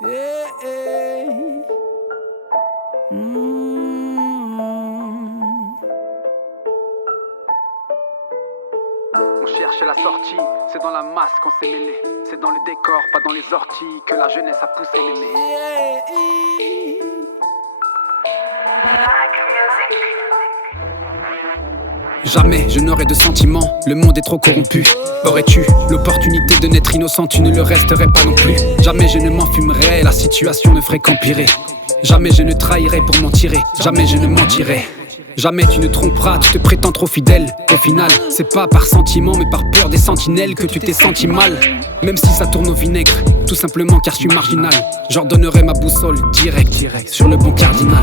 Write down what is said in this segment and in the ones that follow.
Yeah, yeah. On cherchait la sortie, c'est dans la masse qu'on s'est mêlé. C'est dans le décor, pas dans les orties, que la jeunesse a poussé l'aimer. Jamais je n'aurais de sentiments, le monde est trop corrompu. Aurais-tu l'opportunité de naître innocent, tu ne le resterais pas non plus. Jamais je ne m'enfumerais, la situation ne ferait qu'empirer. Jamais je ne trahirais pour m'en tirer, jamais je ne mentirais. Jamais tu ne tromperas, tu te prétends trop fidèle. Au final, c'est pas par sentiment mais par peur des sentinelles que tu t'es senti mal. Même si ça tourne au vinaigre, tout simplement car je suis marginal. J'ordonnerai ma boussole direct sur le bon cardinal.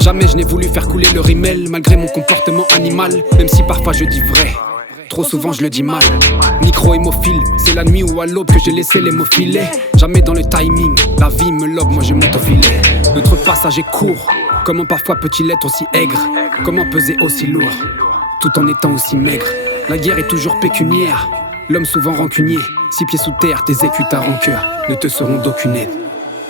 Jamais je n'ai voulu faire couler le rimel malgré mon comportement animal. Même si parfois je dis vrai, trop souvent je le dis mal. Micro-hémophile, c'est la nuit ou à l'aube que j'ai laissé les mots filer. Jamais dans le timing, la vie me lobe, moi je monte au filet. Notre passage est court, comment parfois peut-il être aussi aigre? Comment peser aussi lourd, tout en étant aussi maigre? La guerre est toujours pécuniaire, l'homme souvent rancunier. 6 pieds sous terre, tes écus, ta rancœur ne te seront d'aucune aide.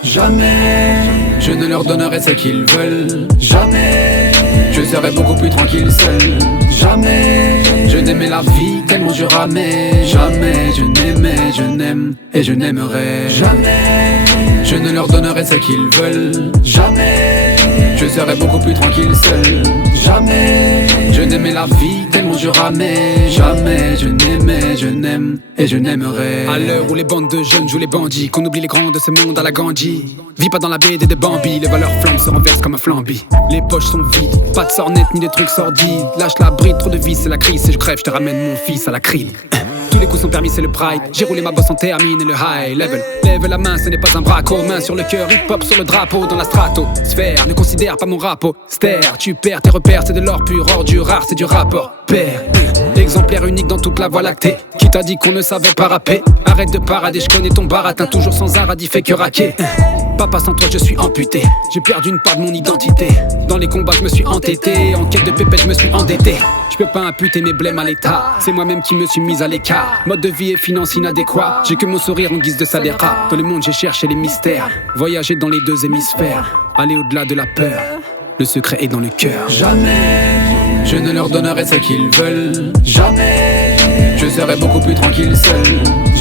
Jamais je ne leur donnerai ce qu'ils veulent. Jamais je serai beaucoup plus tranquille seul. Jamais je n'aimais la vie tellement je ramais. Jamais je n'aimais, je n'aime et je n'aimerai. Jamais je ne leur donnerai ce qu'ils veulent. Jamais je serai beaucoup plus tranquille seul. Jamais je n'aimais la vie tellement je ramais. Jamais je n'aimais, je n'aime et je n'aimerai. À l'heure où les bandes de jeunes jouent les bandits, qu'on oublie les grands de ce monde à la Gandhi. Vis pas dans la BD de Bambi, les valeurs flammes se renversent comme un flambi. Les poches sont vides, pas de sornettes ni de trucs sordides. Lâche la bride, trop de vie c'est la crise. Si je crève, je te ramène mon fils à la cride. Tous les coups sont permis, c'est le pride. J'ai roulé ma bosse en termine et le high level. Lève la main, ce n'est pas un braco. Main sur le cœur, hip-hop sur le drapeau. Dans la stratosphère, ne considère pas mon rapo. Stère, tu perds tes repères, c'est de l'or pur. Ordure rare, c'est du rapport. Père, exemplaire unique dans toute la voie lactée. Qui t'a dit qu'on ne savait pas rapper? Arrête de parader, je connais ton baratin. Toujours sans un radis, fait que raquer. Papa, sans toi je suis amputé. J'ai perdu une part de mon identité. Dans les combats je me suis entêté. En quête de pépette je me suis endetté. Je peux pas imputer mes blèmes à l'état. C'est moi-même qui me suis mis à l'écart. Mode de vie et finance inadéquat. J'ai que mon sourire en guise de sadéra. Dans le monde j'ai cherché les mystères. Voyager dans les 2 hémisphères. Aller au-delà de la peur. Le secret est dans le cœur. Jamais je ne leur donnerai ce qu'ils veulent. Jamais je serai beaucoup plus tranquille seul.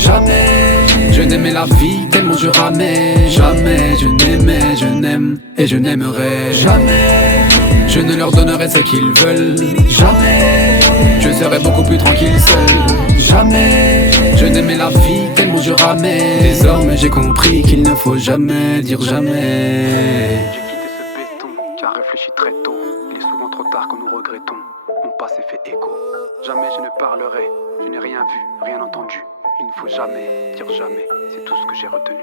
Jamais je n'aimais la vie tellement je ramais. Jamais je n'aimais, je n'aime et je n'aimerai. Jamais je ne leur donnerai ce qu'ils veulent. Jamais je serai beaucoup plus tranquille seul. Jamais je n'aimais la vie tellement je ramais. Désormais j'ai compris qu'il ne faut jamais dire jamais. J'ai quitté ce béton qui a réfléchi très tôt. Il est souvent trop tard quand nous regrettons. Mon passé fait écho. Jamais je ne parlerai. Je n'ai rien vu, rien entendu. Il ne faut jamais dire jamais. C'est tout ce que j'ai retenu.